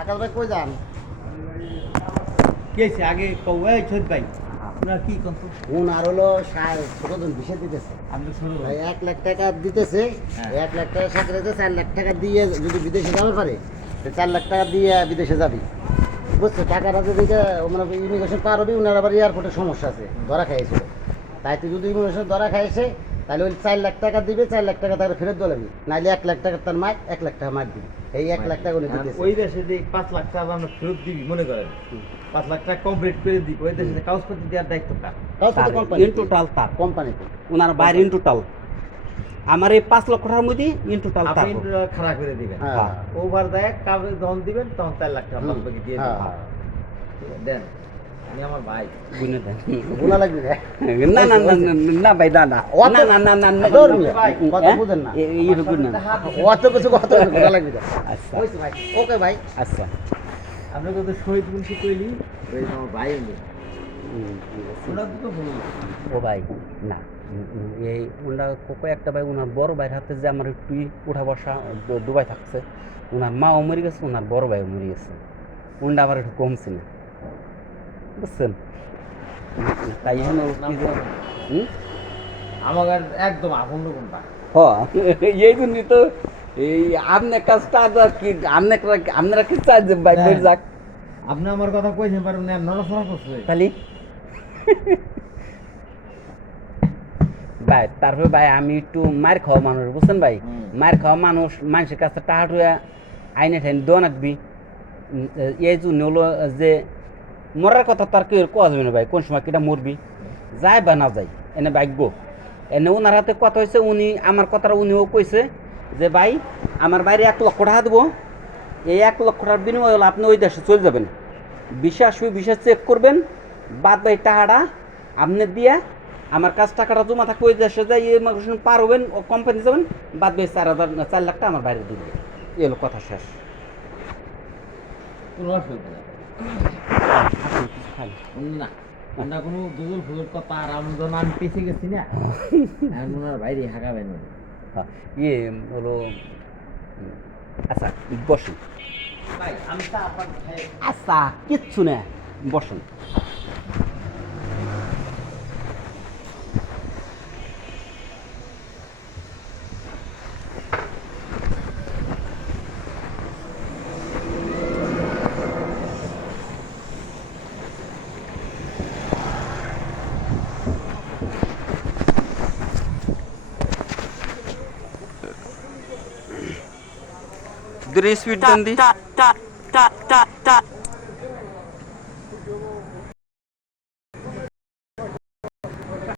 আকাশ ভাই কই যান? কে আগে কৌয়াই ছোট ভাই আপনার কি কত উন আর হলো ছোট জন বিষয় দিতেছে। আপনি শুরু ভাই 1 লাখ টাকা দিতেছে, 1 লাখ টাকা সাথে সাথে 4 লাখ টাকা দিয়ে যদি বিদেশে যাবে পারে, 4 লাখ টাকা দিয়ে বিদেশে যাবি। বুঝছো, টাকাটা যেদিকে মানে ইমিগ্রেশন পার হবি, উনার আবার এয়ারপোর্টের সমস্যা আছে, ধরা খাইয়েছিল। তাই তুই যদি ইমিগ্রেশন ধরা খাইছে, তাহলে ওই 4 লাখ টাকা দিবে, 4 লাখ টাকা তার ফেরত দিবি, নাহলে 1 লাখ টাকা তার মার, 1 লাখ টাকা মার দিবি। এই 1 লাখ টাকা উনি দিতেছে। ওই দেশে যে 5 লাখ টাকা আমরা ফেরত দিবি মনে করেন, 5 লাখ টাকা কমপ্লিট করে দিব, ওই দেশে কাগজপত্র দেওয়ার দায়িত্ব কার? কোম্পানি, ইন টোটাল তার কোম্পানিতে ওনার বাইরে ইন টোটাল আমার এই 5 লক্ষ টাকার মধ্যে ইন টোটাল তার আপনি খারাপ করে দিবেন, হ্যাঁ। ওভার দেয় কাগজ যখন দিবেন তখন 4 লাখ টাকা বাদ বাকি দিয়ে হ্যাঁ, দিবেন। হ্যাঁ। দেন, আমি আমার ভাই গুনে দেন গুণা লাগবে রে। না না না না ভাই না না অত- না না না না ধর মিয়া, কথা বুঝেন না। এইরকম না অত কিছু কথা গুণা লাগবে না। আচ্ছা হইছে ভাই, ওকে ভাই। আচ্ছা আপনি কত শহীদ মুন্সি কইলি, ওই আমার ভাই হইলি ওরা তো ভুল। ও ভাই না এই ওনার একটা ভাই ওনার বড় ভাইয়ের হাতে যে আমার একটু উঠা বসা দুবাই থাকছে, ওনার মাও মরে গেছে, ওনার বড় ভাইও মরে গেছে, ওনটা আবার একটু কমছে না, বুঝছেন? তাই জন্য আমার একদম আপন কোনটা এই জন্যই তো এই আপনার কাজটা কি আপনারা কি চাই যে ভাই কই যাক আপনি আমার কথা কইছেন পারেন না, নড়াচড়া করছে তাহলে ভাই তারপরে ভাই আমি একটু মার খাওয়া মানুষ, বুঝছেন ভাই? মার খাওয়া মানুষ, মানুষের কাছে টাকা টুয়া আইনে ঠাইনে দেওয়া রাখবি। এই জন্য হলো যে মরার কথা তার কেউ কোয়া যাবে না ভাই, কোন সময় কিটা মরবি, যায় বা না যায় এনে ভাগ্য। এনে ওনার হাতে কথা হয়েছে, উনি আমার কথাটা উনিও কইছে যে ভাই আমার বাইরে 1 লক্ষ টাকা দেবো, এই 1 লক্ষ টাকার বিনিময় হলো আপনি ওই দেশে চলে যাবেন, ভিসা আসবে, ভিসা চেক করবেন, বাদ বাই টাকাটা আপনি দিয়ে আমার কাছ টাকাটা জমা থাকবে, ওই দেশে যাই ইমিগ্রেশন পার হবেন, ও কোম্পানি যাবেন, বাদ বাই 4 লাখ টাকা আমার বাইরে দিবে, এই হলো কথা শেষ। কোনো অসুবিধা নেই। না আমরা কোনো দুজল ফুজল কথা, আর আমি যখন আমি পেছে গেছি না, এখন ওনার বাইরে হাঁকাবেন না। ইয়ে হলো আচ্ছা বসুন, ভাই আমি তা আপনার আচ্ছা কিচ্ছু না, বসুন। স্পিড দেন দি